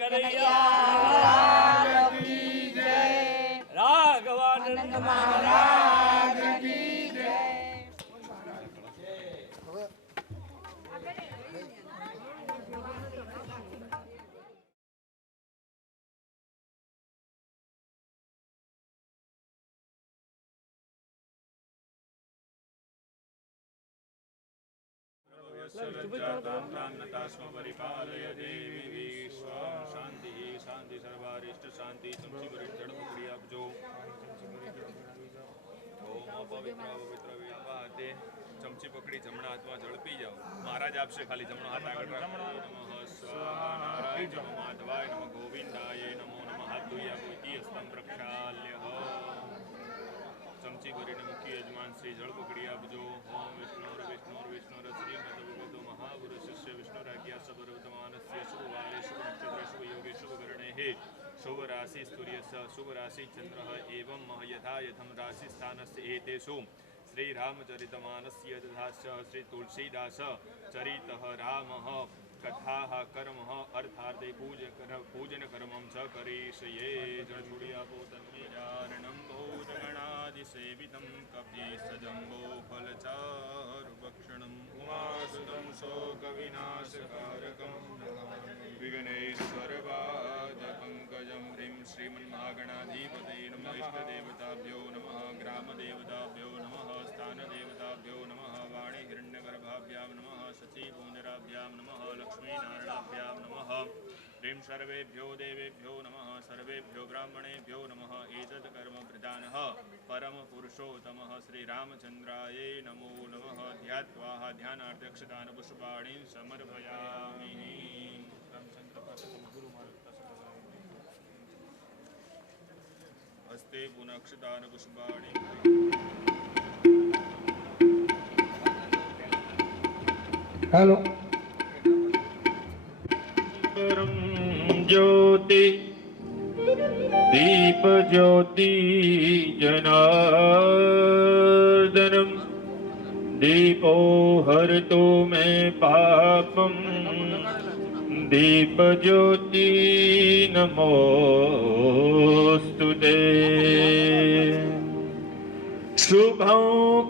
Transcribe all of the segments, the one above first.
કનૈયા રાઘવાનંદ મહારાજ કી જય. परिपालय देवी विश्व शांति शांति सर्वारिष्ट शांति चमची जड़ पकड़ी आपजो. ओम पवित्र पवित्र व्यापाते चमची पकड़ी जमणा हाथમાં જળ પી જાઓ. મહારાજ આપશે ખાલી જમણો હાથ આગળ રાખો. નમઃ સ્વાહા નારાયણ નમઃ માધવાય નમઃ ગોવિંદાય નમો નમઃ. હાથ ધોયા કોઈ સ્તંભ પ્રક્ષાલ્ય चमची भरीने मुख्य यजमान श्री जल पकड़ी आपजो. ओम विष्णुर विष्णुर विष्णुर श्रीमद भगवतो महापुरुषस्य विष्णुराज्ञा सर्ववर्तमानस्य शुभवारे शुभ नक्षत्र शुभ योगे शुभ करणे हे शुभ राशि सूर्यस्य शुभ राशि चंद्रः एवं यथा यथम राशि स्थानस्य एतेषु श्री रामचरितमानस्य तथाच श्री तुलसीदास चरितः रामः कथा कर्म अर्थार्थे पूजन कर्मं च करिष्ये. जलछुडियापोतन्निजारणं भूतगणादिसेवितं कपिसजम्बो फलचारुभक्षणम् उमासुतं शोकविनाशकारकं विघ्नेश्वरपादपङ्कजं ह्रीं श्रीमन्महागणाधिपतये नमः. इष्टदेवताभ्यो नमः. ग्रामदेवताभ्यो नमः. स्थानदेवताभ्यो नमः. वाणी हिरण्यगर्भाभ्यां नमः. शचीपुञ्जराभ्यां नमः. लक्ष्मीनारायणाभ्यां नमः. ह्रीं सर्वेभ्यो देवेभ्यो नमः. सर्वेभ्यो ब्राह्मणेभ्यो नमः. एतत् कर्म प्रधानः परमपुरुषोत्तमः श्रीरामचन्द्राय नमो नमः. ध्यात्वा ध्यानार्थक्षतान् पुष्पाणि समर्पयामि. हस्ते पुनक्षतान् पुष्पाणि. हेलो ज्योति दीप ज्योति जनार्दनम दीपो हरतु मे पापम दीप ज्योति नमोस्तुते. शुभं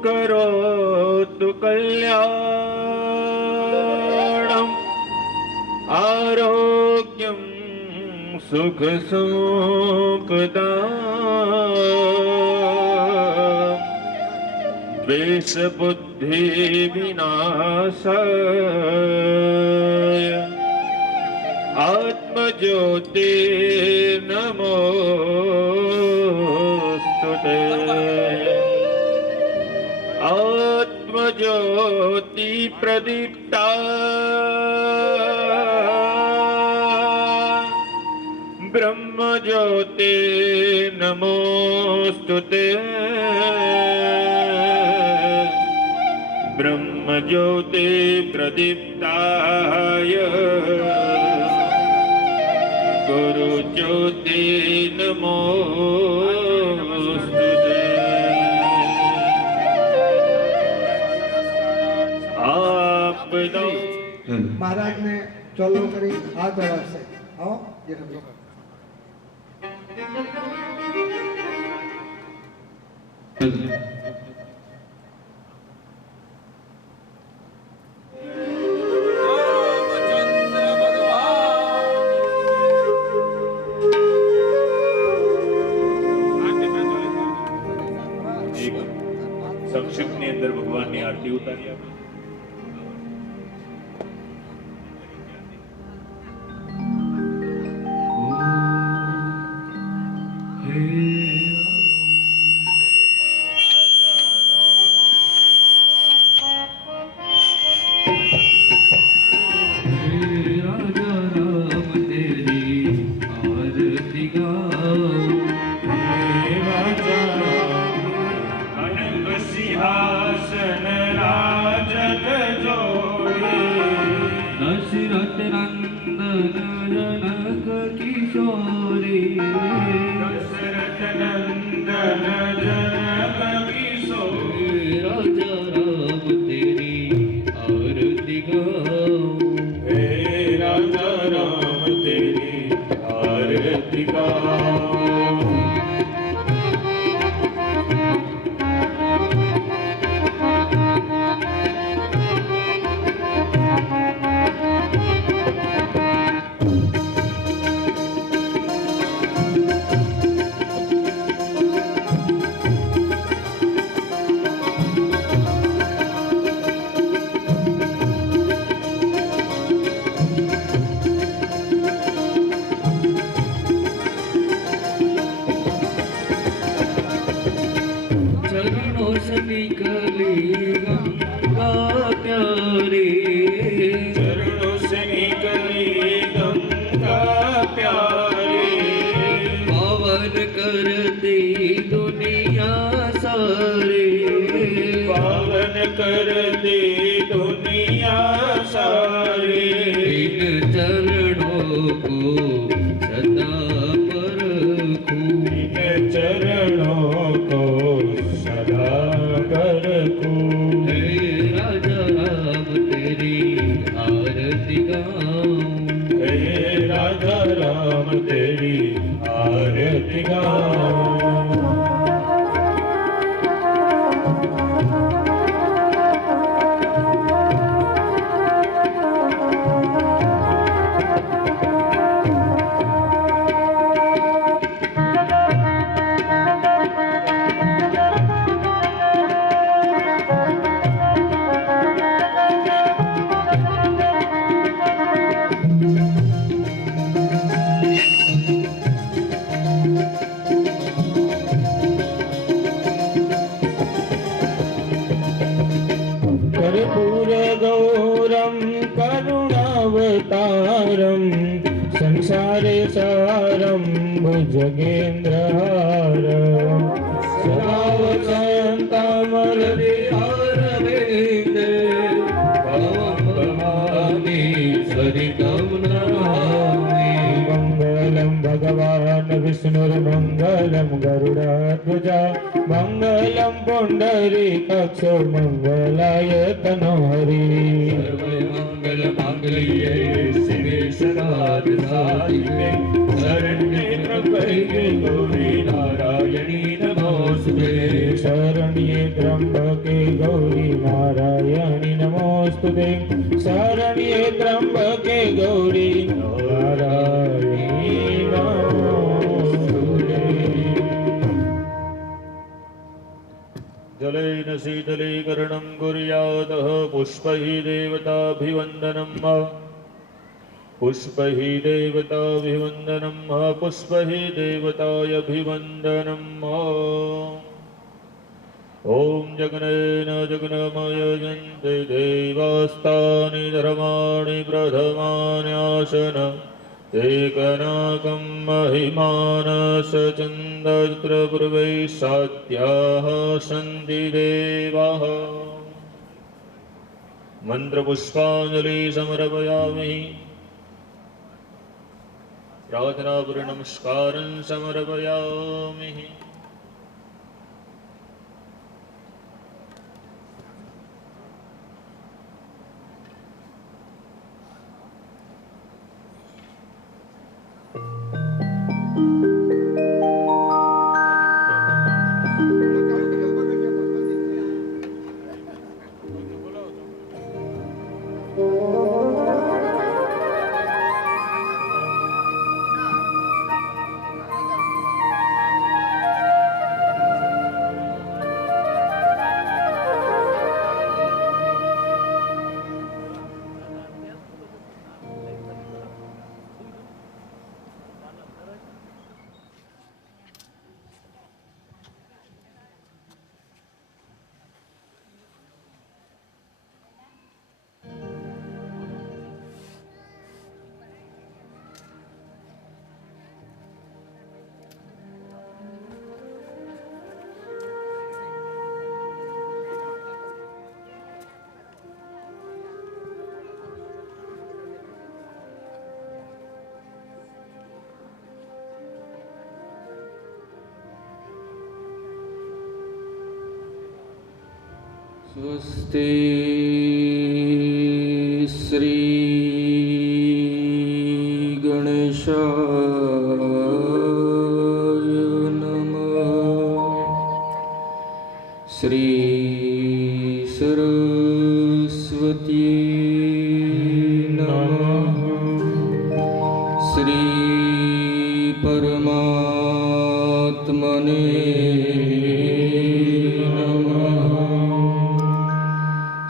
करोतु कल्याणम् आरोग्यं सुख संपदा द्वेष बुद्धि विनाशाय आत्मज्योति नमोस्तुते. आत्मज्योति प्रदीप्ता ब्रह्मज्योति नमोस्तुते. ब्रह्मज्योति प्रदीप्ताय गुरुज्योति नमोस्तुते. महाराज ने चलो करी हाथ बढ़ा से आओ ये रखो. संक्षिप्त ની અંદર ભગવાનની આરતી ઉતારી આપણે. निकली गंगा प्यारी, चरणों से निकली गंगा प्यारी, पावन करती दुनिया सारी, पावन कर दे दुनिया सारी। इन चरणों को सदा परखूं, इन चरणों को सदा परखूं। हे राजा राम तेरी आरती गाऊं, हे राजा राम तेरी आरती गाऊं। कर्पूरगौरं करुणावतारं संसारे सारं भुजगेन्द्रहारं सदा वसन्तामलविहारविन्दे भवं भवानी सरितं नमामि। मङ्गलं भगवान् विष्णुर्मङ्गलं गरुडध्वजा मङ्गलं पुण्डरीकाक्षो मङ्गलाय तनोहरि सर्वमङ्गलमाङ्गल्ये शिवे सर्वार्थसाधिके शरण्ये त्र्यम्बके गौरी नारायणी नमोस्तुते। शरण्ये त्र्यम्बके गौरी नारायणि नमोस्तुते। शरण्ये त्र्यम्बके गौरी नारायणि नमोस्तुते। जलेन शीतलीकरणं कुर्यादः पुष्पैः देवताभिवन्दनं पुष्पैः देवताभिवन्दनं पुष्पैः देवतायभिवन्दनं। ॐ जगनेन जगन्मयजन्ते देवास्तानि धर्माणि प्रथमान्यासन एकनाकं महिमानस चन्द्र पूर्वैः सात्याः सन्ति देवाः। मन्त्रपुष्पाञ्जलि समर्पयामि। प्रार्थनापूर्वनमस्कारं समर्पयामि। स्वस्ति श्री गणेशाय नमः। श्री सरस्वती नमः। श्री परमात्मने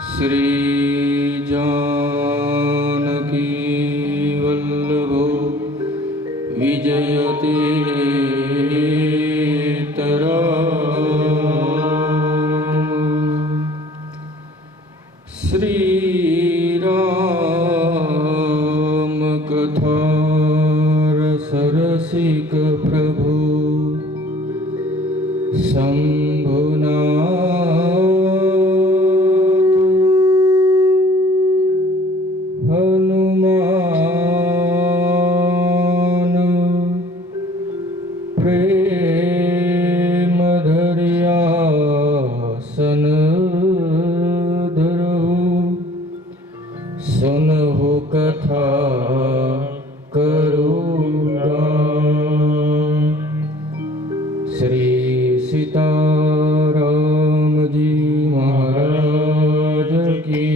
श्री जानकी वल्लभो विजयते तराम। सन धरो सुनहु कथा करुणा। श्री सीताराम जी महाराज की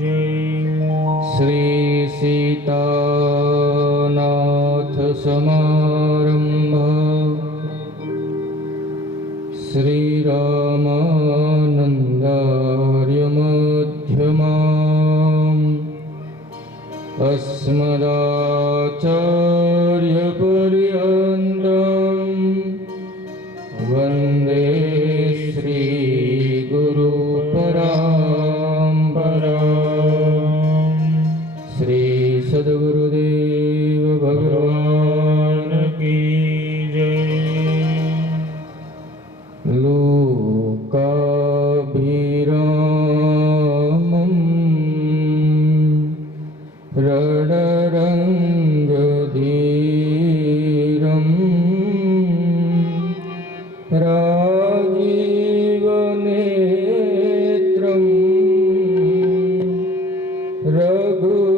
जय। श्री सीतानाथ समारंभ श्री रामानंदार्य मध्यमाम् अस्मदाचार्य पर्यन्तम् वन्दे श्री गुरु परम्पराम्। श्री सद्गुरुदेव भगवान की जय। लोकाभिरामम् रणरङ्गधीरम् राजीवनेत्रम् रघुवंशनाथम्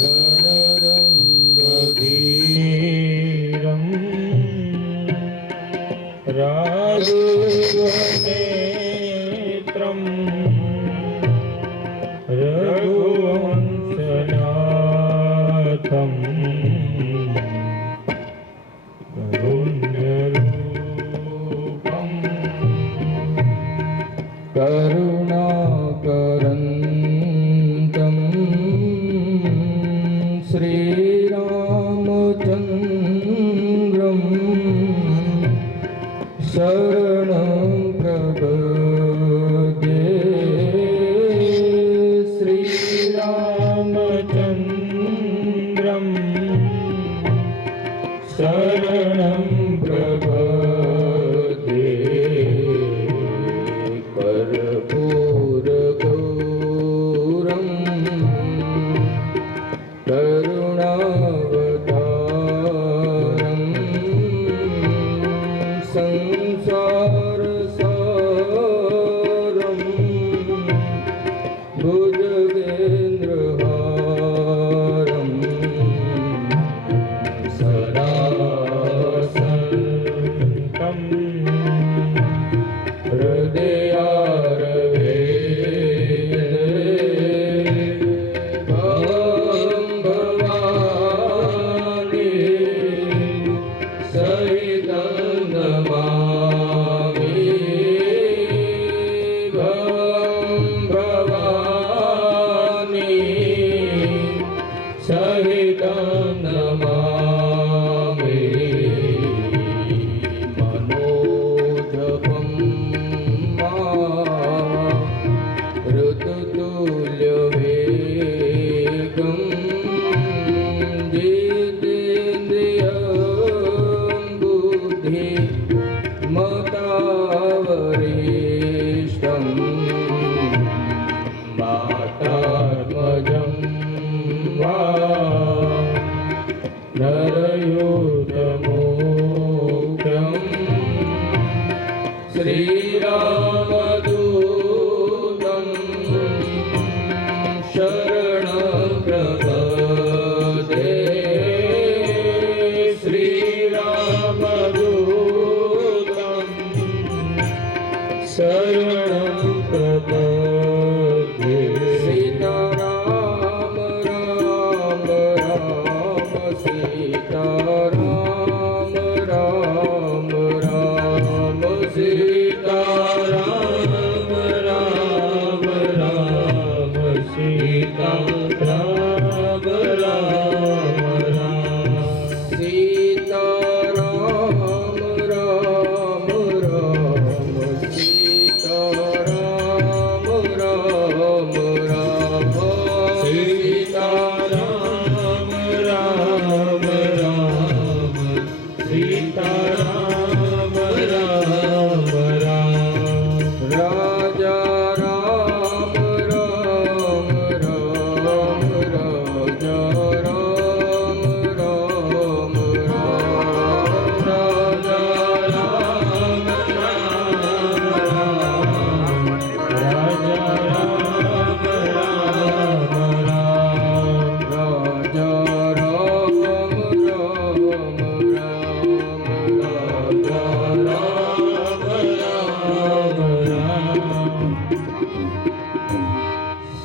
रणरङ्गधीरम् राघवनेत्रम् रघुवंशनाथम् कारुण्यरूपम् करुणाकरन्तम् श्रीरामचन्द्रम् शरणं प्रपद्ये। श्रीरामचन्द्रम् शरणं प्रपद्ये। कर्पूरगौरं करुणावतारं संसारसारं भुजगेन्द्रहारं सदा सन्तं हृदयारवे भवानी सहितं नमामि। भवानी सहितं नमामि। मनोजपं ऋतुतुल्यवेगं जितेन्द्रियं बुद्धिमतावरिष्ठं मातात्मजं वा नरयूतमोक्षम् श्रीरामदूतं शरणं प्रपद्ये। श्रीरामदूतं शरणं प्रपद्ये। सीताराम राम राम सीताराम राम राम सीताराम राम राम सीताराम राम राम सीताराम राम राम सीताराम राम राम सीताराम राम राम सीताराम राम राम राजा राम राम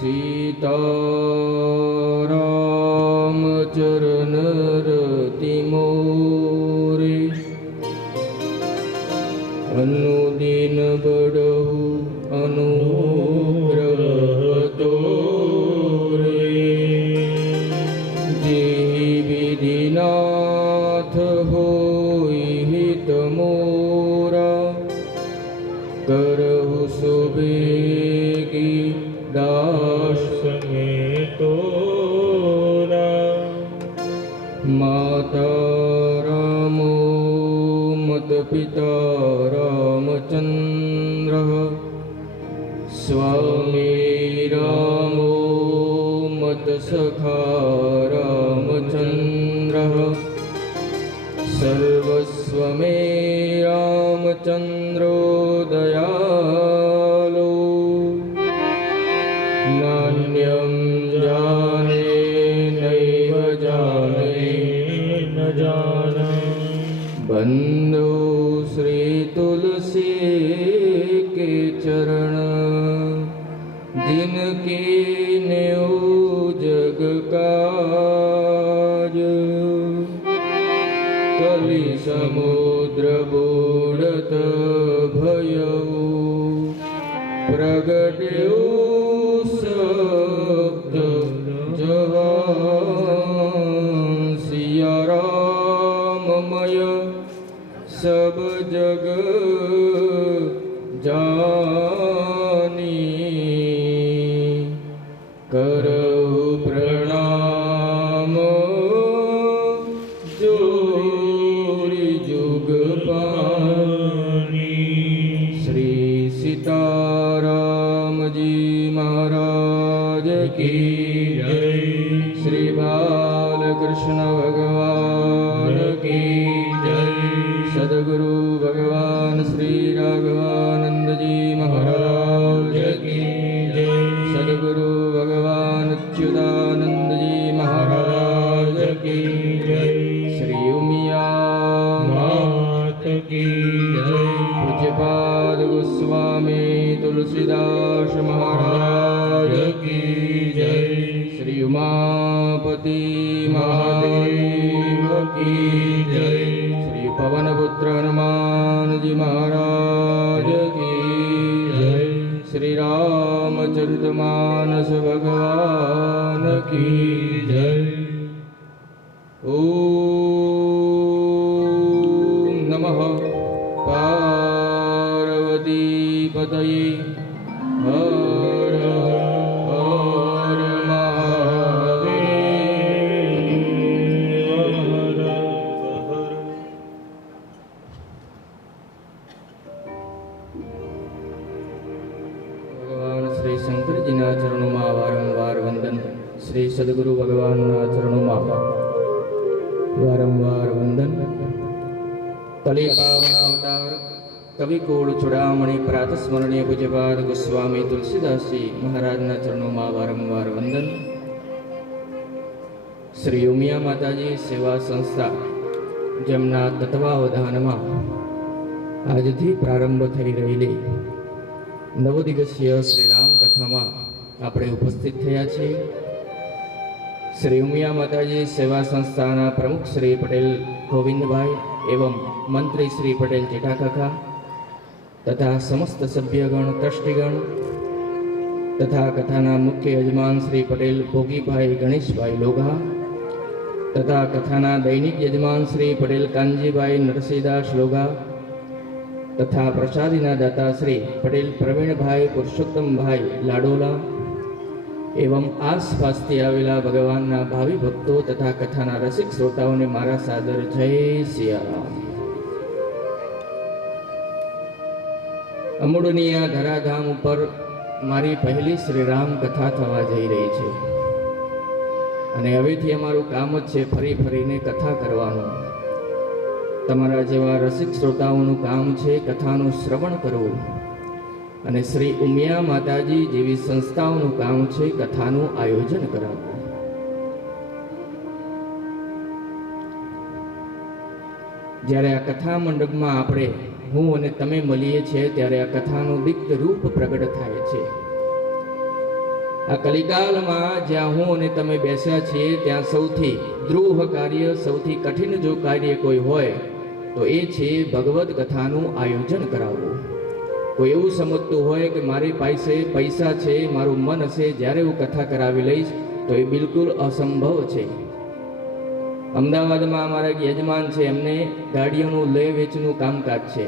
सीताराम चरण रति मोरे अनुदिन बड़हु अनुग्रह तोरे जेहि विधिनाथ होई हित मोरा करहु सुबेगी दास में तोरा माता रामो मत पिता रामचंद्र स्वामी रामो मत सखा रामचंद्र सर्वस्व में रामचंद्रो दयालो नान्यं जाने नैव जाने न जाने बंदो श्री तुलसी के चरण जिनके नेऊ जग काज कलि समुद्र बूढ़त भयऊ प्रगट्यो शब्द जहाँ सिया राममय सब जग जानी करहु प्रणाम जोरी जुग पानी। श्री सीताराम जी महाराज की जय। श्री बालकृष्ण भगवान की जय। सद्गुरु भगवान श्री राघवानंद जी महाराज की जय। सद्गुरु भगवान अच्युतानंद जी महाराज की जय। श्री उमिया मात की जय। पूज्यपाद गोस्वामी तुलसीदास महाराज की जय। श्री उमापति महादेव की जय। श्री पवनपुत्र हनुमान जी महाराज की जय। श्री रामचरितमानस भगवान की जय। ओम नमः पार्वती पतये हर हर महादेव। भगवान श्री शंकर जी ना चरणों में वारंवार वंदन। श्री सद्गुरु भगवान ना चरणों में वारंवार वंदन। कली पावन अवतार कवि कोड चूड़ामणि प्रातः स्मरणीय पूज्यपाद गोस्वामी तुलसीदास जी महाराज ना चरणों में वारंवार वंदन। श्री उमिया माताजी सेवा संस्था जमना तत्वावधान में आज थी प्रारंभ थई रहेली नवदिवसीय श्री राम कथा में आपणे उपस्थित थया छे। श्री उमिया माताजी सेवा संस्थाना प्रमुख श्री पटेल गोविंद भाई एवं मंत्री श्री पटेल जेठा काका तथा समस्त सभ्यगण ट्रस्टीगण तथा कथाना मुख्य यजमान श्री पटेल भोगी भाई गणेश भाई लोगा तथा कथाना दैनिक यजमान श्री पटेल कांजी भाई नरसिंहदास लोगा तथा प्रसादीना दाता श्री पटेल प्रवीण भाई पुरुषोत्तम भाई लाडोला एवं आसपासथी आवेला भगवानना भावी भक्तों तथा कथाना रसिक श्रोताओने मारा सादर जय सियाराम। अमूडनी आ धराधाम पर मारी पहली श्री राम कथा थवा जई रही छे अने हवेथी अमारुं काम ज छे फरी फरीने कथा करवानुं। तमारा जेवा रसिक श्रोताओनुं काम छे कथानुं श्रवण करवुं અને શ્રી ઉમિયા માતાજી જેવી સંસ્થાઓનું કામ છે કથાનું આયોજન કરાવવું। જ્યારે આ કથા મંડપમાં આપણે હું અને તમે મળીએ છીએ ત્યારે આ કથાનું દિવ્ય રૂપ પ્રગટ થાય છે। આ કલિકાલમાં જ્યાં હું અને તમે બેસ્યા છીએ ત્યાં સૌથી દ્રુહ કાર્ય, સૌથી કઠિન જો કાર્ય કોઈ હોય તો એ છે ભગવદ્ કથાનું આયોજન કરાવવું. કોઈ એવું સમજતું હોય કે મારી પાસે પૈસા છે, મારું મન હશે, જ્યારે હું કથા કરાવી લઈશ, તો એ બિલકુલ અસંભવ છે. અમદાવાદમાં અમારા એક યજમાન છે, એમને ગાડીઓનું લે વેચનું કામકાજ છે.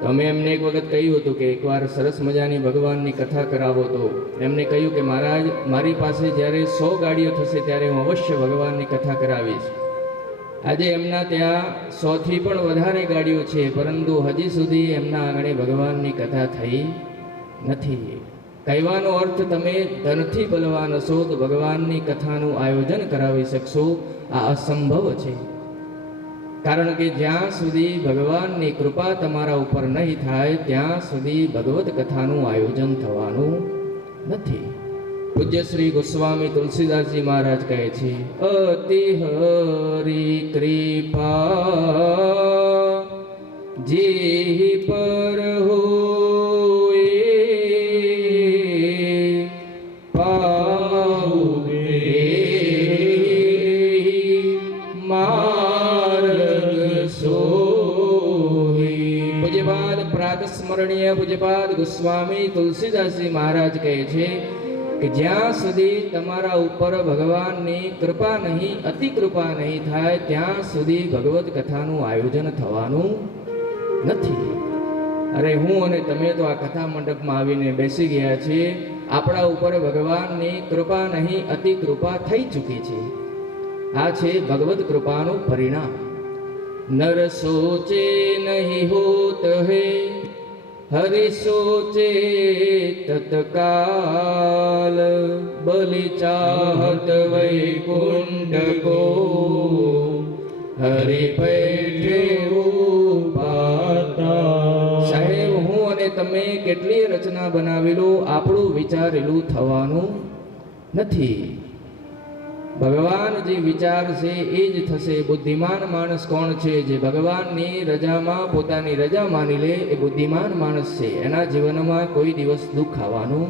તો અમે એમને એક વખત કહ્યું હતું કે એકવાર સરસ મજાની ભગવાનની કથા કરાવો. તો એમને કહ્યું કે મહારાજ, મારી પાસે જ્યારે 100 ગાડીઓ થશે ત્યારે હું અવશ્ય ભગવાનની કથા કરાવીશ. આજે એમના ત્યાં 100 થી પણ વધારે ગાડીઓ છે, પરંતુ હજી સુધી એમના આંગણે ભગવાનની કથા થઈ નથી. કહેવાનો અર્થ, તમે ધનથી બલવાન હશો તો ભગવાનની કથાનું આયોજન કરાવી શકશો, આ અસંભવ છે. કારણ કે જ્યાં સુધી ભગવાનની કૃપા તમારા ઉપર નહીં થાય ત્યાં સુધી ભગવદ્ કથાનું આયોજન થવાનું નથી. પૂજ્ય શ્રી ગોસ્વામી તુલસીદાસજી મહારાજ કહે છે, અતિ હરિ કૃપા જે પર હોય પાઉ માર્ગ સોહી. પૂજ્યપાદ પ્રાત સ્મરણીય પૂજ્યપાદ ગોસ્વામી તુલસીદાસજી મહારાજ કહે છે કે જ્યાં સુધી તમારા ઉપર ભગવાનની કૃપા નહીં, અતિ કૃપા નહીં થાય ત્યાં સુધી ભગવદ્ કથાનું આયોજન થવાનું નથી. અરે હું અને તમે તો આ કથા મંડપમાં આવીને બેસી ગયા છીએ, આપણા ઉપર ભગવાનની કૃપા નહીં, અતિ કૃપા થઈ ચૂકી છે. આ છે ભગવદ્ કૃપાનું પરિણામ. નર સોચે નહીં હોત હે, હરિ સોચે તત્કાલ, બલિ ચાહત વૈકુંઠ કો, હરિ પૈઠે ઉપાતા. સાહેબ, હું અને તમે કેટલી રચના બનાવેલું, આપણું વિચારેલું થવાનું નથી. ભગવાન જે વિચારશે એ જ થશે. બુદ્ધિમાન માણસ કોણ છે? જે ભગવાનની રજામાં પોતાની રજા માની લે એ બુદ્ધિમાન માણસ છે. એના જીવનમાં કોઈ દિવસ દુઃખ આવવાનું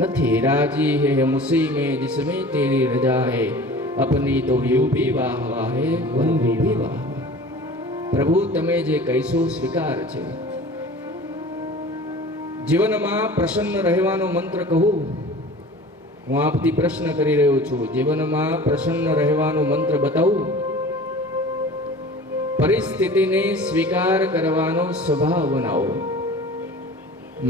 નથી. રાજી હે મુસીમે જિસમે તેરી રજા હે, અપની તો યુ ભી વાહ વાહ હે, વન ભી વાહ. પ્રભુ તમે જે કહીશો સ્વીકાર છે. જીવનમાં પ્રસન્ન રહેવાનો મંત્ર કહું, હું આપથી પ્રશ્ન કરી રહ્યો છું. જીવનમાં પ્રસન્ન રહેવાનો મંત્ર બતાવું? પરિસ્થિતિને સ્વીકાર કરવાનો સ્વભાવ બનાવો.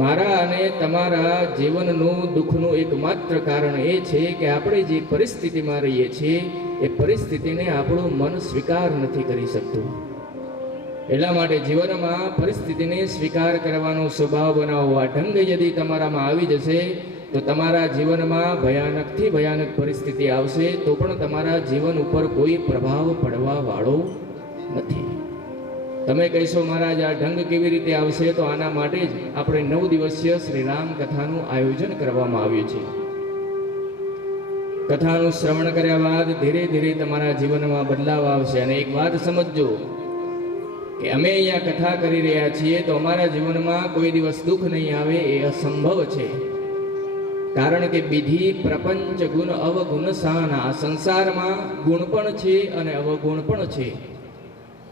મારા અને તમારા જીવનનું દુઃખનું એકમાત્ર કારણ એ છે કે આપણે જે પરિસ્થિતિમાં રહીએ છીએ એ પરિસ્થિતિને આપણું મન સ્વીકાર નથી કરી શકતું. એટલા માટે જીવનમાં પરિસ્થિતિને સ્વીકાર કરવાનો સ્વભાવ બનાવો. આ ઢંગ યદી તમારામાં આવી જશે તો તમારા જીવનમાં ભયાનકથી ભયાનક પરિસ્થિતિ આવશે તો પણ તમારા જીવન ઉપર કોઈ પ્રભાવ પડવા વાળો નથી. તમે કહેશો મહારાજ આ ઢંગ કેવી રીતે આવશે? તો આના માટે જ આપણે 9 દિવસીય શ્રી રામ કથાનું આયોજન કરવામાં આવ્યું છે. કથાનું શ્રવણ કર્યા બાદ ધીરે ધીરે તમારા જીવનમાં બદલાવ આવશે. અને એક વાત સમજજો કે અમે અહીંયા કથા કરી રહ્યા છીએ તો અમારા જીવનમાં કોઈ દિવસ દુઃખ નહીં આવે એ અસંભવ છે. કારણ કે વિધિ પ્રપંચ ગુણ અવગુણ સાના. આ સંસારમાં ગુણ પણ છે અને અવગુણ પણ છે.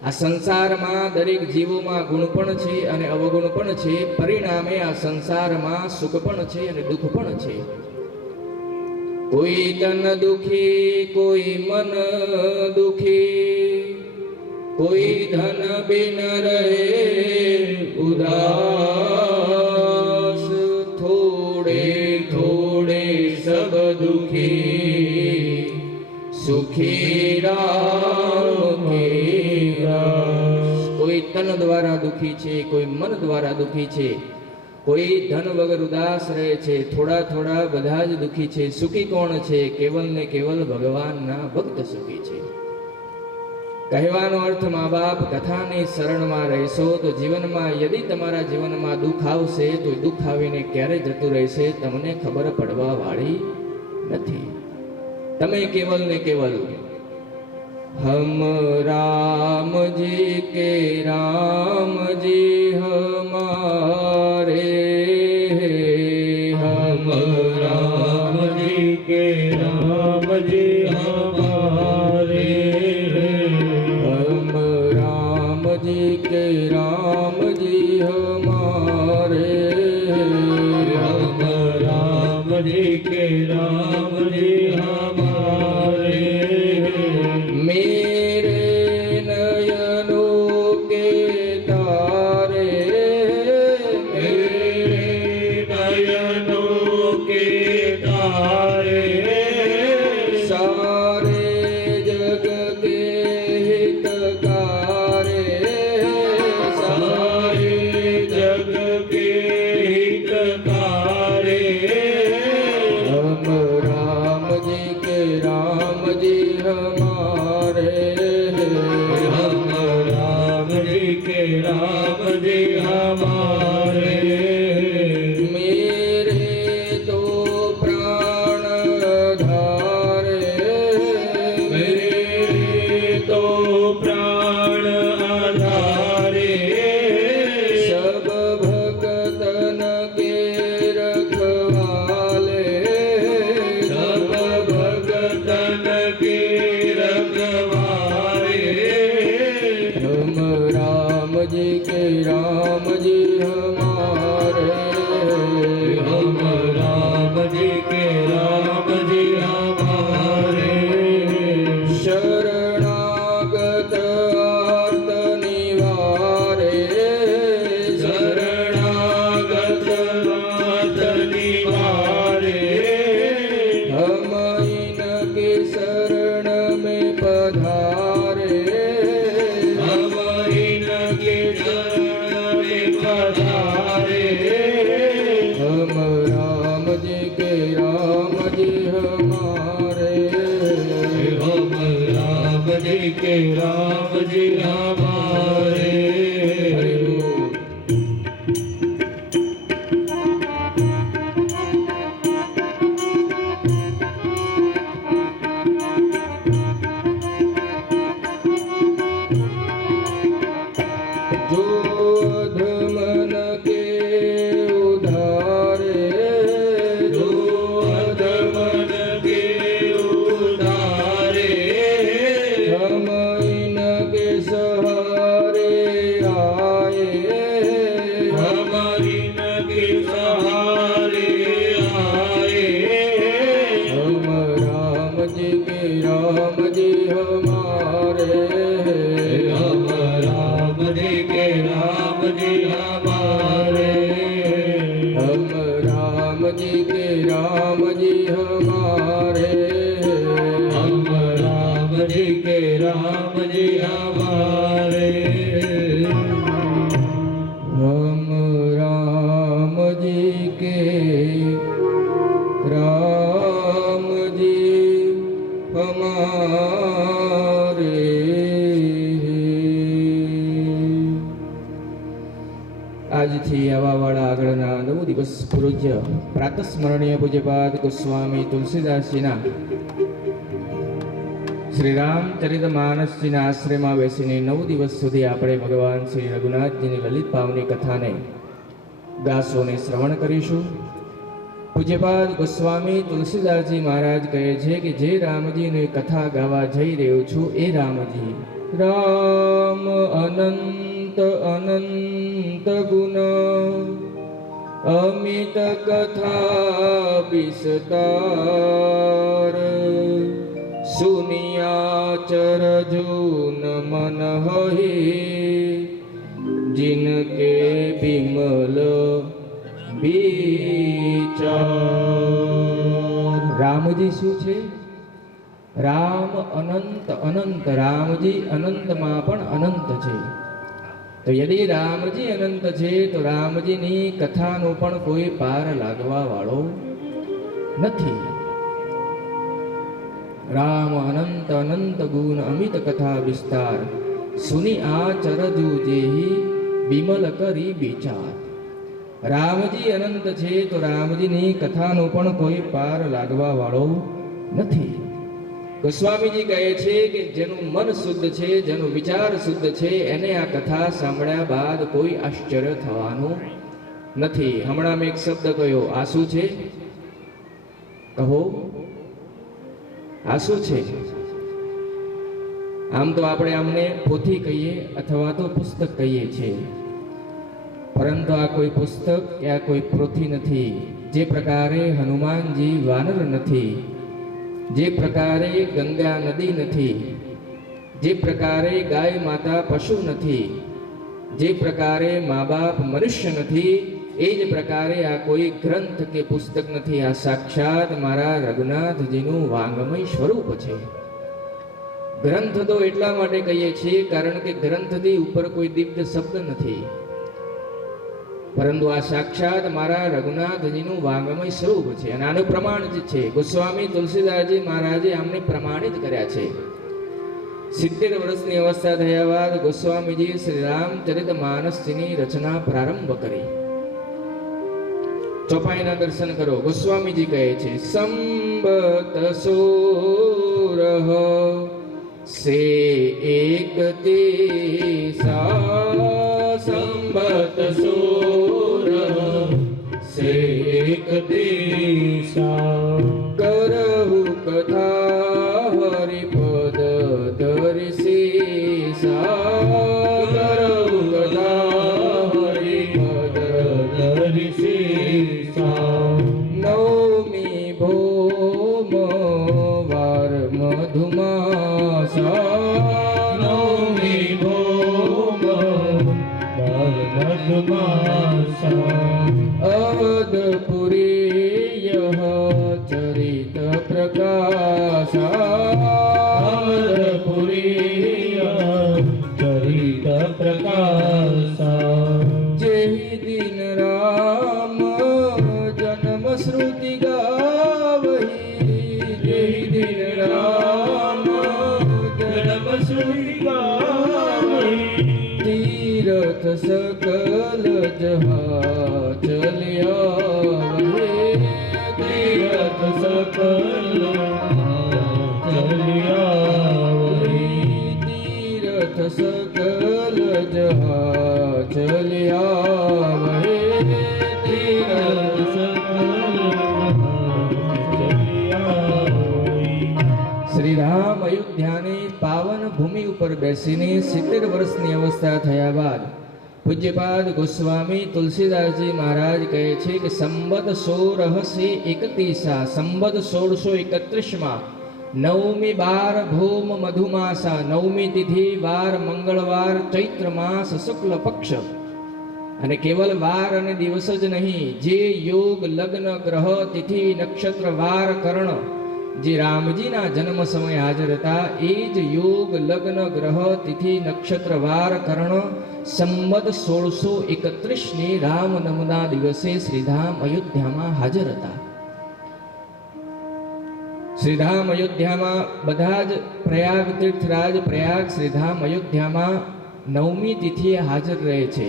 આ સંસારમાં દરેક જીવોમાં ગુણ પણ છે અને અવગુણ પણ છે. પરિણામે આ સંસારમાં સુખ પણ છે અને દુઃખ પણ છે. કોઈ તન દુખી, કોઈ મન દુખી, કોઈ ધન બિન રહે ઉદાસ, થોડે થોડે સબ દુખી, સુખી રામ કે દાસ. કોઈ તન દ્વારા દુખી છે, કોઈ મન દ્વારા દુખી છે, કોઈ ધન વગર ઉદાસ રહે છે, થોડા થોડા બધા જ દુખી છે. સુખી કોણ છે? કેવલ ને કેવલ ભગવાનના ભક્ત સુખી છે. કહેવાનો અર્થ, મા બાપ કથાની શરણમાં રહેશો તો જીવનમાં યદી તમારા જીવનમાં દુઃખ આવશે તો દુઃખ આવીને ક્યારે જતું રહેશે તમને ખબર પડવા વાળી નથી. તમે કેવલ ને કેવલ હમ રામજી કે રામજી હમારે, હમ राम जी के राम जी हमारे हम राम जी के राम जी हमारे हम राम जी के राम जी हमारे मेरे नयनों के तारे मेरे नयनों के तारे सारे जग के हितकारे सारे जग के हितकारे हम राम जी के राम जी हमारे हम राम जी के राम जी हमारे मेरे तो प्राण आधारे मेरे तो प्राण आधारे सब भगतन के रखवाले सब भगतन के रखवाले हम राम जी के राम जी हमारे हम राम जी के राम जी हमारे शरणागत आर्त निवारे शरणागत आर्त निवारे हम इनके शरण में पधारे हम इनके शरण में पधारे हम राम जी के राम जी हमारे हम राम जी के राम जी हमारे हरि बोल। जो अधमन के उधारे जो अधमन के उधारे हम इनके सहारे आए हम इनके सहारे आए हम राम जी के राम जी हमारे हम राम जी के राम जी हमारे हम राम जी के राम जी हमारे हम राम जी के राम जी हमारे हम राम जी के राम जी આજથી આવાવાળા આગળના 9 દિવસ પૂજ્ય પ્રાતસ્મરણીય પૂજ્યપાદ ગોસ્વામી તુલસીદાસજીના શ્રી રામચરિતમાનસજીના આશ્રયમાં બેસીને 9 દિવસ સુધી આપણે ભગવાન શ્રી રઘુનાથજીની લલિત પાવની કથાને ગાસોને શ્રવણ કરીશું. પૂજ્યપાદ ગોસ્વામી તુલસીદાસજી મહારાજ કહે છે કે જે રામજીની કથા ગાવા જઈ રહ્યો છું એ રામજી રામ અનંત અનંત ગુણ અમિત કથા વિસ્તાર સુનિયા ચરજુન મન હહિ जिनके विमल विचार. रामजी શું છે? રામ અનંત અનંત. રામજી અનંતમાં પણ અનંત છે. તો યદિ રામજી અનંત છે તો રામજીની કથાનો પણ કોઈ પાર લાગવા વાળો નથી. રામ અનંત અનંત ગુણ અમિત કથા વિસ્તાર સુની આ ચરજુ જેહી વિમલ કરી વિચાર. રામજી અનંત છે તો રામજીની કથાનો પણ કોઈ પાર લાગવા વાળો નથી. ગોસ્વામીજી કહે છે કે જેનું મન શુદ્ધ છે, જેનું વિચાર શુદ્ધ છે, એને આ કથા સાંભળ્યા બાદ કોઈ આશ્ચર્ય થવાનું નથી. હમણાં મેં એક શબ્દ કહ્યો, આ શું છે? કહો આ શું છે? આમ તો આપણે આમને પોથી કહીએ અથવા તો પુસ્તક કહીએ છીએ, પરંતુ આ કોઈ પુસ્તક કે આ કોઈ પોથી નથી. જે પ્રકારે હનુમાનજી વાનર નથી, જે પ્રકારે ગંગા નદી નથી, જે પ્રકારે ગાય માતા પશુ નથી, જે પ્રકારે મા બાપ મનુષ્ય નથી, એ જ પ્રકારે આ કોઈ ગ્રંથ કે પુસ્તક નથી. આ સાક્ષાત મારા રઘુનાથજીનું વાંગમય સ્વરૂપ છે. ગ્રંથ તો એટલા માટે કહીએ છીએ કારણ કે ગ્રંથથી ઉપર કોઈ દિવ્ય શબ્દ નથી, પરંતુ આ સાક્ષાત મારા રઘુનાથજીનું વાંગમય સ્વરૂપ છે. અને આનું પ્રમાણ જ છે. ગોસ્વામી તુલસીદાસજી મહારાજે આમને પ્રમાણિત કર્યા છે. 70 વર્ષની અવસ્થા થયા બાદ ગોસ્વામીજી શ્રી રામચરિત માનસજીની રચના પ્રારંભ કરી. ચોપાઈના દર્શન કરો. ગોસ્વામીજી કહે છે, સંબત સોરહ સે એક તીસા, સંબત સોરહ સે એક તીસા, કરહુ કથા હરિપદ દર્શીસા, કરહુ કથા હરિપદ દર્શીસા. નવમી ભૌમ વાર મધુમાસા, નવમી ભૌમ વાર મધુમાસા. અવધપુરીયઃ ચરિત પ્રકાશા, અવધપુરીયઃ ચરિત પ્રકાશા. જેહી દિન રામ જન્મ શ્રુતિ ગાવહી, જેહી દિન રામ જન્મ શ્રુતિ ગાવહી. તીરથ સકલ જહા ચલ્યા, તીરથ સકલ ચલ્યા, તીરથ સકલ જહા ચલ્યા, તીરથ સકલ ચલ્યા. શ્રી રામ અયોધ્યાની પાવન ભૂમિ ઉપર બેસીને 70 વર્ષની અવસ્થા થયા બાદ પૂજ્યપાદ ગોસ્વામી તુલસીદાસજી મહારાજ કહે છે કે સંબત 1631, સંબત 1631માં નવમી બાર ભૌમ મધુમાસા, નવમી તિથિ વાર મંગળવાર, ચૈત્ર માસ શુક્લ પક્ષ. અને કેવલ વાર અને દિવસ જ નહીં, જે યોગ લગ્ન ગ્રહ તિથિ નક્ષત્ર વાર કરણ જે રામજીના જન્મ સમયે હાજર હતા, એ જ યોગ લગ્ન ગ્રહ તિથિ નક્ષત્ર વાર કરણ સંમત 1631ની રામનવમીના દિવસે શ્રીધામ અયોધ્યામાં હાજર હતા. શ્રીધામ અયોધ્યામાં બધા જ પ્રયાગ તીર્થરાજ પ્રયાગ શ્રીધામ અયોધ્યામાં નવમી તિથિએ હાજર રહે છે.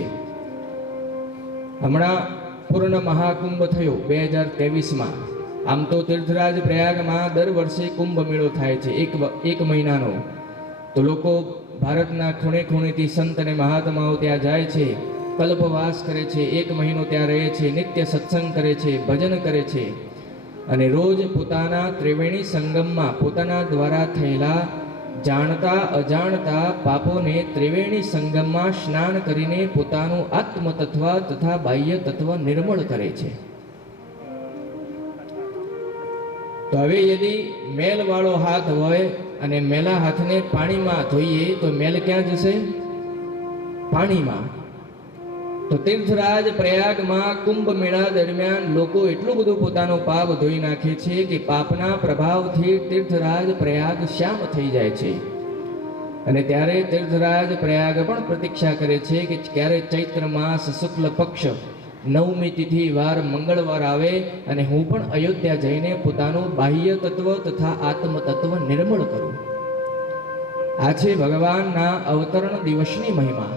હમણાં પૂર્ણ મહાકુંભ થયો 2023માં. આમ તો તીર્થરાજ પ્રયાગમાં દર વર્ષે કુંભ મેળો થાય છે, એક મહિનાનો. તો લોકો ભારતના ખૂણે ખૂણેથી સંત અને મહાત્માઓ ત્યાં જાય છે, કલ્પવાસ કરે છે, 1 મહિનો ત્યાં રહે છે, નિત્ય સત્સંગ કરે છે, ભજન કરે છે, અને રોજ પોતાના ત્રિવેણી સંગમમાં પોતાના દ્વારા થયેલા જાણતા અજાણતા પાપોને ત્રિવેણી સંગમમાં સ્નાન કરીને પોતાનું આત્મતત્વ તથા બાહ્ય તત્વ નિર્મળ કરે છે. તો હવે યદિ મેલવાળો હાથ હોય અને મેલા હાથને પાણીમાં ધોઈએ તો મેલ ક્યાં જશે? પાણીમાં. તો તીર્થરાજ પ્રયાગમાં કુંભ મેળા દરમિયાન લોકો એટલું બધું પોતાનો પાપ ધોઈ નાખે છે કે પાપના પ્રભાવથી તીર્થરાજ પ્રયાગ શ્યામ થઈ જાય છે. અને ત્યારે તીર્થરાજ પ્રયાગ પણ પ્રતીક્ષા કરે છે કે ક્યારે ચૈત્ર માસ શુક્લ પક્ષ નવમી તિથિ વાર મંગળવાર આવે અને હું પણ અયોધ્યા જઈને પોતાનું બાહ્ય તત્વ તથા આત્મ તત્વ નિર્મળ કરું. આ છે ભગવાનના અવતરણ દિવસની મહિમા.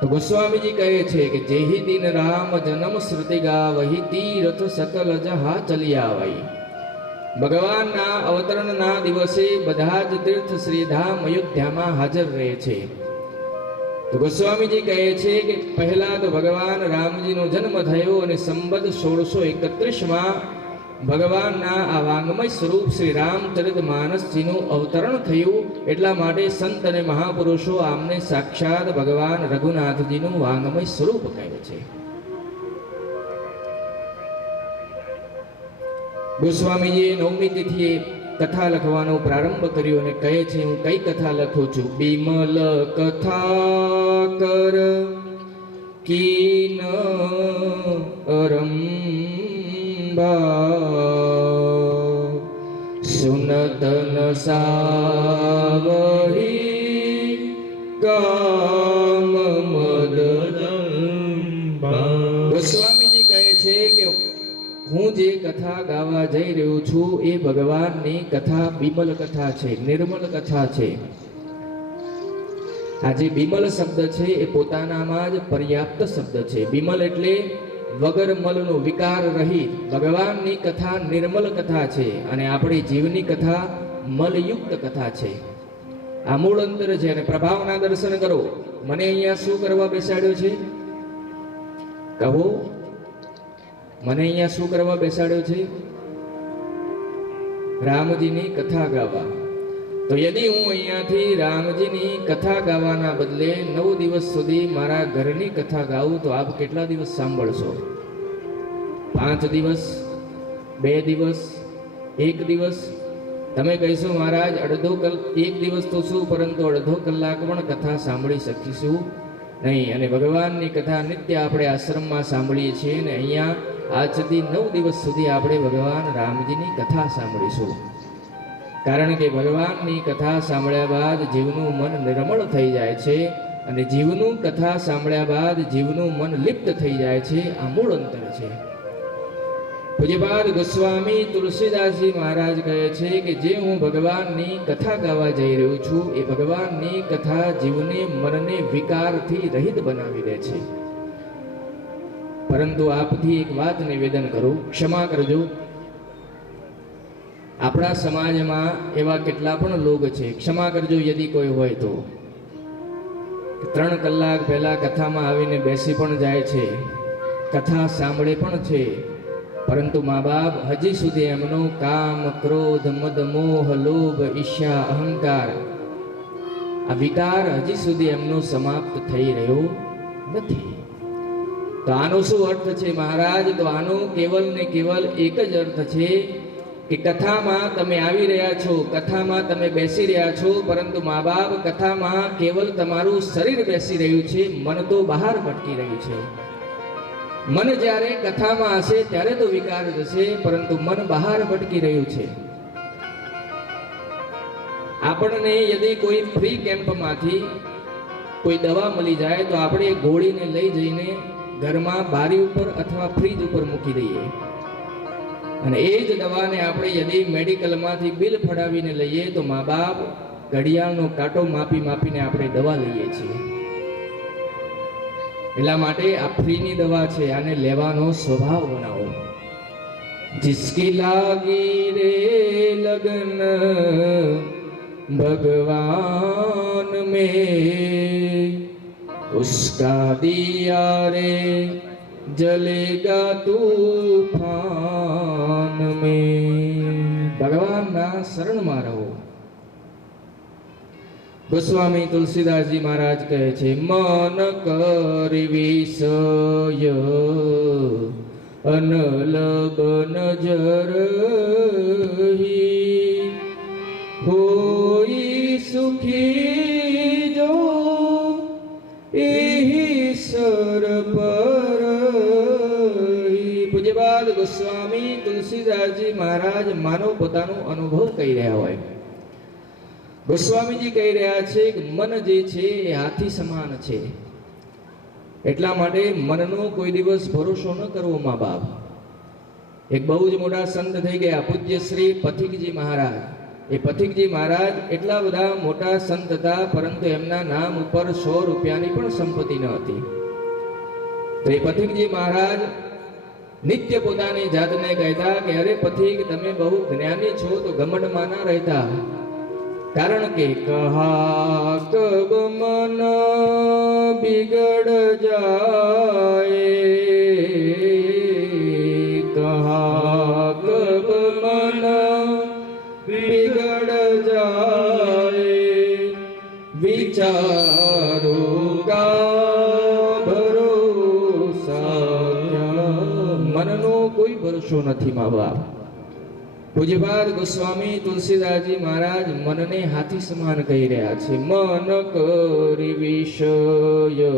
તો ગોસ્વામીજી કહે છે કે જેહી દિન રામ જન્મ શ્રુતિ ગાવહી તીરથ સકલ જહા ચલિયા વહી. ભગવાનના અવતરણના દિવસે બધા જ તીર્થ શ્રીધામ અયોધ્યામાં હાજર રહે છે. તો ગોસ્વામીજી કહે છે કે પહેલા તો ભગવાન રામજીનો જન્મ થયો અને સંવત 1631માં ભગવાનના આ વાંગમય સ્વરૂપ શ્રી રામચરિતમાનસજીનું અવતરણ થયું. એટલા માટે સંત અને મહાપુરુષો આમને સાક્ષાત ભગવાન રઘુનાથજીનું વાંગમય સ્વરૂપ કહે છે. ગોસ્વામીજીએ 9મી તિથિએ કથા લખવાનો પ્રારંભ કર્યો અને કહે છે, હું કઈ કથા લખું છું? બિમલ કથા કર કીન અરંબા સુનતન સાવહી કામ મદદંબા. ગોસ્વામીજી કહે છે કે હું જે કથા ગાવા જઈ રહ્યો છું એ ભગવાનની કથા બિમલ કથા છે, નિર્મલ કથા છે. આ જે બિમલ શબ્દ છે એ પોતાનામાં જ પર્યાપ્ત શબ્દ છે. બિમલ એટલે વગર મલનો વિકાર રહિત. ભગવાનની કથા નિર્મલ કથા છે અને આપણી જીવની કથા મલયુક્ત કથા છે. આ મૂળ અંતર છે. અને પ્રભાવના દર્શન કરો. મને અહીંયા શું કરવા બેસાડ્યો છે? કહો, મને અહીંયા શું કરવા બેસાડ્યો છે? રામજીની કથા ગાવા. તો યદી હું અહીંયાથી રામજીની કથા ગાવાના બદલે 9 દિવસ સુધી મારા ઘરની કથા ગાઉં તો આપ કેટલા દિવસ સાંભળશો? 5 દિવસ, 2 દિવસ, 1 દિવસ? તમે કહેશો મહારાજ એક દિવસ તો શું, પરંતુ અડધો કલાક પણ કથા સાંભળી શકીશું નહીં. અને ભગવાનની કથા નિત્ય આપણે આશ્રમમાં સાંભળીએ છીએ અને અહીંયા આજથી 9 દિવસ સુધી આપણે ભગવાન રામજીની કથા સાંભળીશું. કારણ કે ભગવાનની કથા સાંભળ્યા બાદ જીવનું મન નિર્મળ થઈ જાય છે અને જીવનું કથા સાંભળ્યા બાદ જીવનું મન લિપ્ત થઈ જાય છે. આ મૂળ અંતર છે. પૂજ્યપાદ ગોસ્વામી તુલસીદાસજી મહારાજ કહે છે કે જે હું ભગવાનની કથા ગાવા જઈ રહ્યો છું એ ભગવાનની કથા જીવને મનને વિકારથી રહિત બનાવી દે છે. પરંતુ આપથી એક વાત નિવેદન કરું, ક્ષમા કરજો. આપણા સમાજમાં એવા કેટલા પણ લોક છે, ક્ષમા કરજો યદી કોઈ હોય તો, 3 કલાક પહેલા કથામાં આવીને બેસી પણ જાય છે, કથા સાંભળે પણ છે, પરંતુ મા બાપ હજી સુધી એમનો કામ, ક્રોધ, મદ, મોહ, લોભ, ઈર્ષ્યા, અહંકાર, આ વિકાર હજી સુધી એમનો સમાપ્ત થઈ રહ્યો નથી. તો આનો શું અર્થ છે મહારાજ? તો આનો કેવલ ને કેવલ એક જ અર્થ છે કે કથામાં તમે આવી રહ્યા છો, કથામાં તમે બેસી રહ્યા છો, પરંતુ મા બાપ કથામાં કેવલ તમારું શરીર બેસી રહ્યું છે, મન તો બહાર ભટકી રહ્યું છે. મન જ્યારે કથામાં હશે ત્યારે તો વિકાર જશે, પરંતુ મન બહાર ભટકી રહ્યું છે. આપણને યદી કોઈ ફ્રી કેમ્પમાંથી કોઈ દવા મળી જાય તો આપણે એ ગોળીને લઈ જઈને ઘરમાં બારી ઉપર અથવા ફ્રીજ ઉપર મૂકી દઈએ અને એ જ દવાને આપણે યદી મેડિકલમાંથી બિલ ફડાવીને લઈએ તો મા બાપ ઘડિયાળનો કાંટો માપીને આપણે દવા લઈએ છીએ. એટલા માટે આ ફ્રીની દવા છે, આને લેવાનો સ્વભાવ બનાવો. जिसकी लागी रे लगन भगवान में उसका दिया रे जलेगा तूफान में. ભગવાનના શરણમાં રહો. ગોસ્વામી તુલસીદાસજી મહારાજ કહે છે, મન કરી વિષય અનલબ નજર હોઈ સુખી જો એહી સર પર. પૂજ્યપાદ ગોસ્વામી તુલસીદાસજી મહારાજ માનવ પોતાનો અનુભવ કહી રહ્યા હોય. ગોસ્વામીજી કહી રહ્યા છે કે મન જે છે એ હાથી સમાન છે, એટલા માટે મનનો કોઈ દિવસ ભરોસો ન કરવો. મા બાપ એક બહુ જ મોટા સંત થઈ ગયા, પૂજ્ય શ્રી પથિકજી મહારાજ. એ પથિકજી મહારાજ એટલા બધા મોટા સંત હતા, પરંતુ એમના નામ ઉપર 100 રૂપિયાની પણ સંપત્તિ ન હતી. તો એ પથિકજી મહારાજ નિત્ય પોતાની જાતને કહેતા કે અરે પથિક, તમે બહુ જ્ઞાની છો તો ઘમંડમાં ના રહેતા, કારણ કે કહા કબ મન बिगड़ जाए, कहाँ कब मन बिगड़ जाए, विचारूंगा भरोसा क्या। मनનો કોઈ ભરોસો નથી મા બાપ। પૂજ્યપાદ ગોસ્વામી તુલસીદાસજી મહારાજ મનને હાથી સમાન કહી રહ્યા છે। મન કરી વિષય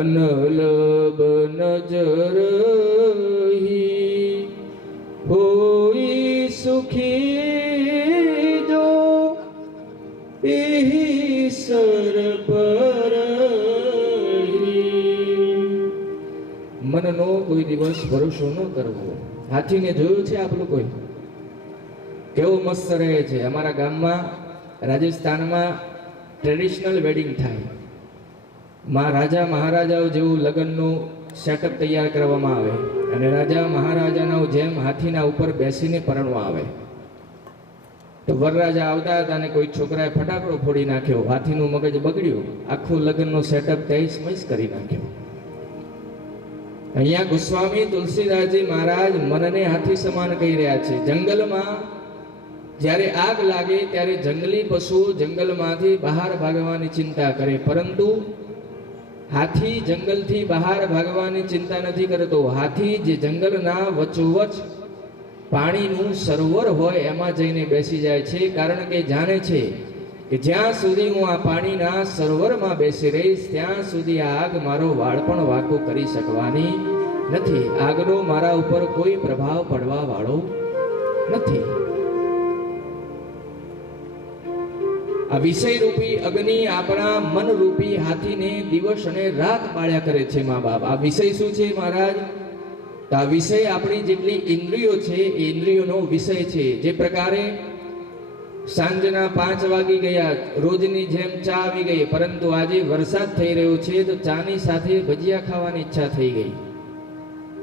અનલબ નજર હોઈ સુખી જો ઈશ્વર પર। મનનો કોઈ દિવસ ભરોસો ન કરવો। હાથીને જોયું છે આપ લોકોએ કેવો મસ્ત રહે છે। અમારા ગામમાં રાજસ્થાનમાં ટ્રેડિશનલ વેડિંગ થાય, રાજા મહારાજાઓ જેવું લગ્નનું સેટઅપ તૈયાર કરવામાં આવે અને રાજા મહારાજાના જેમ હાથીના ઉપર બેસીને પરણવા આવે। તો વરરાજા આવતા હતા અને કોઈ છોકરાએ ફટાકડો ફોડી નાખ્યો, હાથીનું મગજ બગડ્યું, આખું લગ્નનો સેટઅપ તૈસ મૈસ કરી નાખ્યો। અહીંયા ગોસ્વામી તુલસીદાસજી મહારાજ મનને હાથી સમાન કહી રહ્યા છે। જંગલમાં જ્યારે આગ લાગે ત્યારે જંગલી પશુઓ જંગલમાંથી બહાર ભાગવાની ચિંતા કરે, પરંતુ હાથી જંગલથી બહાર ભાગવાની ચિંતા નથી કરતો। હાથી જે જંગલના વચોવચ પાણીનું સરોવર હોય એમાં જઈને બેસી જાય છે, કારણ કે જાણે છે કે જ્યાં સુધી હું આ પાણીના સરોવરમાં બેસી રહીશ ત્યાં સુધી આ આગ મારો વાળ પણ વાકો કરી શકવાની નથી, આગનો મારા ઉપર કોઈ પ્રભાવ પડવા વાળો નથી। આ વિષય રૂપી અગ્નિ આપણા મન રૂપી હાથીને દિવસ અને રાત બાળ્યા કરે છે મા બાપ। આ વિષય શું છે મહારાજ? તો આ વિષય આપણી જેટલી ઇન્દ્રિયો છે એ ઇન્દ્રિયોનો વિષય છે। જે પ્રકારે સાંજના 5 વાગી ગયા, રોજની જેમ ચા આવી ગઈ, પરંતુ આજે વરસાદ થઈ રહ્યો છે તો ચાની સાથે ભજીયા ખાવાની ઈચ્છા થઈ ગઈ।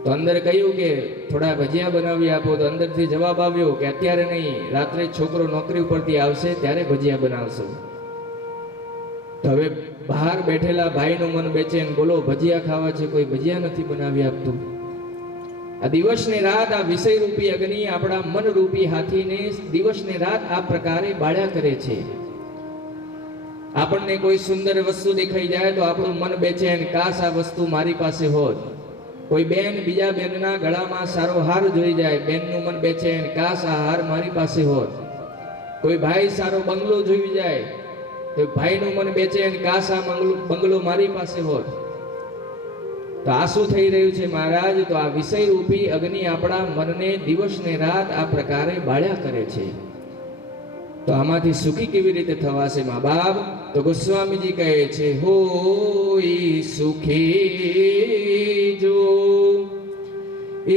તો અંદર કહ્યું કે થોડા ભજીયા બનાવી આપો, તો અંદરથી જવાબ આવ્યો કે અત્યારે નહીં, રાત્રે છોકરો નોકરી ઉપરથી આવશે ત્યારે ભજીયા બનાવશો। તો હવે બહાર બેઠેલા ભાઈનું મન બેચેન, બોલો ભજીયા ખાવા છે, કોઈ ભજીયા નથી બનાવી આપતું। આ દિવસ ને રાત આ વિષય રૂપી અગ્નિ આપણા મન રૂપી હાથીને દિવસ ને રાત આ પ્રકારે બાળ્યા કરે છે। આપણને કોઈ સુંદર વસ્તુ દેખાઈ જાય તો આપણું મન બેચેન, કાશ આ વસ્તુ મારી પાસે હોત। કોઈ બેન બીજા બેનના ગળામાં સારો હાર જોઈ જાય, બેનનું મન બેચેન, કાશ આ હાર મારી પાસે હોત। કોઈ ભાઈ સારો બંગલો જોઈ જાય તો ભાઈનું મન બેચેન, કાશ આ બંગલો મારી પાસે હોત। તો આ શું થઈ રહ્યું છે મહારાજ? તો આ વિષય રૂપી અગ્નિ આપણા મનને દિવસ ને રાત આ પ્રકારે બાળ્યા કરે છે। તો આમાંથી સુખી કેવી રીતે થવાશે મા બાપ? તો ગોસ્વામીજી કહે છે, હોય સુખી જો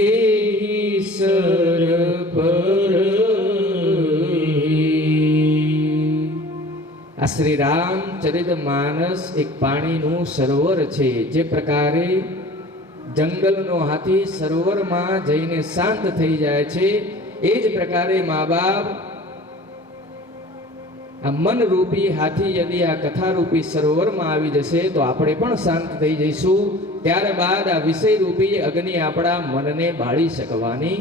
ઈશ્વર પર। આ શ્રી રામચરિત માનસ એક પાણીનું સરોવર છે। જે પ્રકારે જંગલનો હાથી સરોવરમાં જઈને શાંત થઈ જાય છે, એ જ પ્રકારે મા બાપ આ મન રૂપી હાથી યદી આ કથા રૂપી સરોવરમાં આવી જશે તો આપણે પણ શાંત થઈ જઈશું। ત્યારબાદ આ વિષય રૂપી અગ્નિ આપણા મનને બાળી શકવાની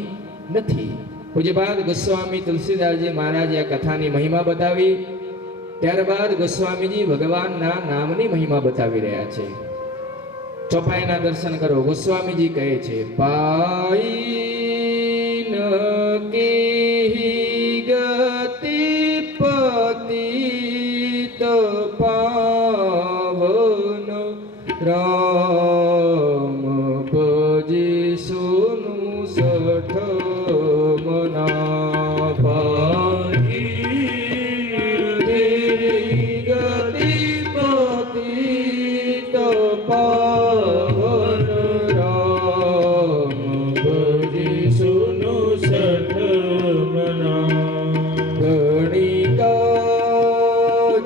નથી। પૂજ્યપાદ ગોસ્વામી તુલસીદાસજી મહારાજે આ કથાની મહિમા બતાવી। ત્યારબાદ ગોસ્વામીજી ભગવાનના નામની મહિમા બતાવી રહ્યા છે। ચોપાઈના દર્શન કરો। ગોસ્વામીજી કહે છે, પાઈ ન કેહી ગતિ પતિત પાવન રામ ભજી સોનું સઠ મના। પાઈ ગતિ પતિત પાવન રામ ભજી સોનું સઠ મના। ગણિકા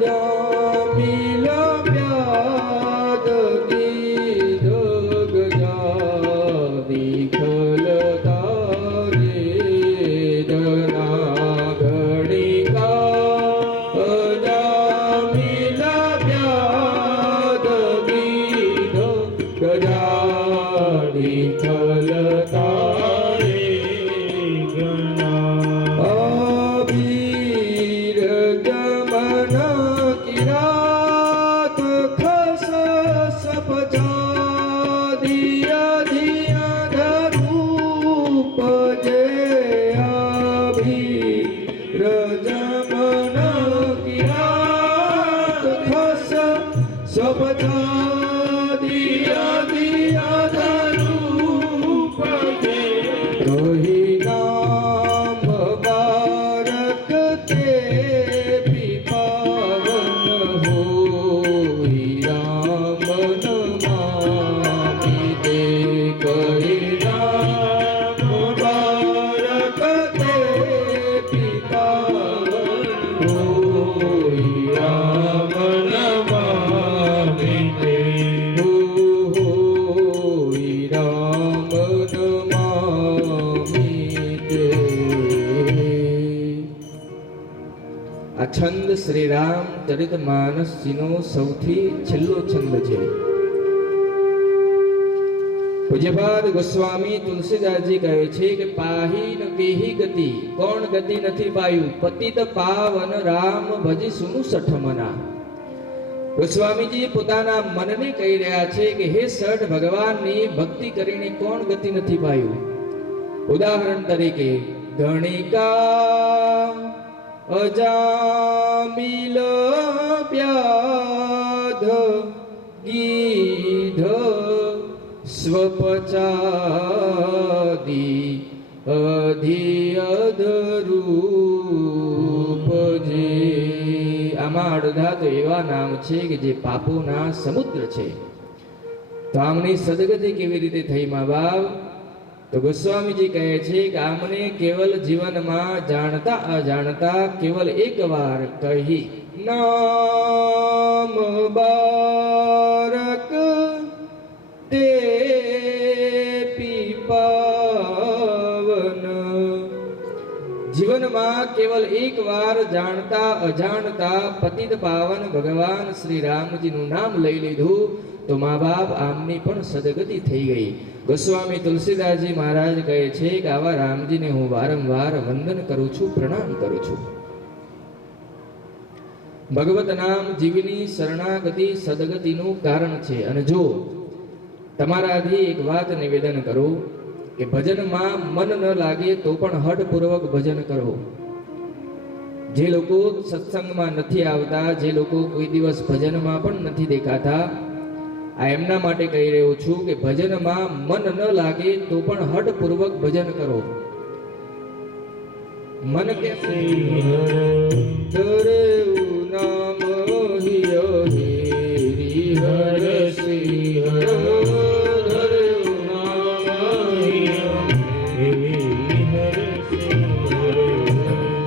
જામિલ વ્યાદ કીધ ગજા દીખલતા કહી નામ બારક તે પાવન હોય રામ નમામિ તે કહી નામ બારક તે પાવન હોય રામ નમામિ તે હોય રામ નમામિ તે. આ છંદ શ્રી રામચરિતમાનસજીનો સૌથી છેલ્લો છંદ છે. પૂજ્યપાદ ગોસ્વામી તુલસીદાસજી કહે છે કે પાહી ન કેહી ગતિ, કોણ ગતિ નથી પાયું, પતિત પાવન રામ ભજી સુનું સઠમના. ગોસ્વામીજી પોતાના મનને કહી રહ્યા છે કે હે સઠ, ભગવાનની ભક્તિ કરીને કોણ ગતિ નથી પાયું. ઉદાહરણ તરીકે ગણિકા અજામિલ વ્યાધ ગીધ સ્વપચાદી અધિયધરૂપ જે. આમાં અડધા તો એવા નામ છે કે જે પાપોના સમુદ્ર છે. તો આમની સદગતિ કેવી રીતે થઈ મા બાપ? તો ગોસ્વામીજી કહે છે કે આમને કેવલ જીવનમાં જાણતા અજાણતા કેવલ એકવાર કહી નામ બારક તે પાવન. જીવનમાં કેવલ એકવાર જાણતા અજાણતા પતિત પાવન ભગવાન શ્રી રામજીનું નામ લઈ લીધું તો મા બાપ આમની પણ સદગતિ થઈ ગઈ. ગોસ્વામી તુલસીદાસજી મહારાજ કહે છે કે આવા રામજીને હું વારંવાર વંદન કરું છું, પ્રણામ કરું છું. ભગવત નામ જીવની શરણાગતિ સદગતિનું કારણ છે. અને જો તમારાથી એક વાત નિવેદન કરું કે ભજનમાં મન ન લાગે તો પણ હઠપૂર્વક ભજન કરો. જે લોકો સત્સંગમાં નથી આવતા, જે લોકો કોઈ દિવસ ભજનમાં પણ નથી દેખાતા, આ એમના માટે કહી રહ્યો છું કે ભજનમાં મન ન લાગે તો પણ હઠપૂર્વક ભજન કરો. મન કે હરે નામ હિય હેરી હર શ્રી હર હરે નામ હિય હેરી હર શ્રી હર.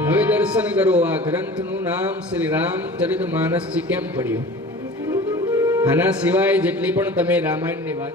હવે દર્શન કરો, આ ગ્રંથનું નામ શ્રી રામચરિતમાનસજી કેમ પડ્યું? આના સિવાય જેટલી પણ તમે રામાયણની વાત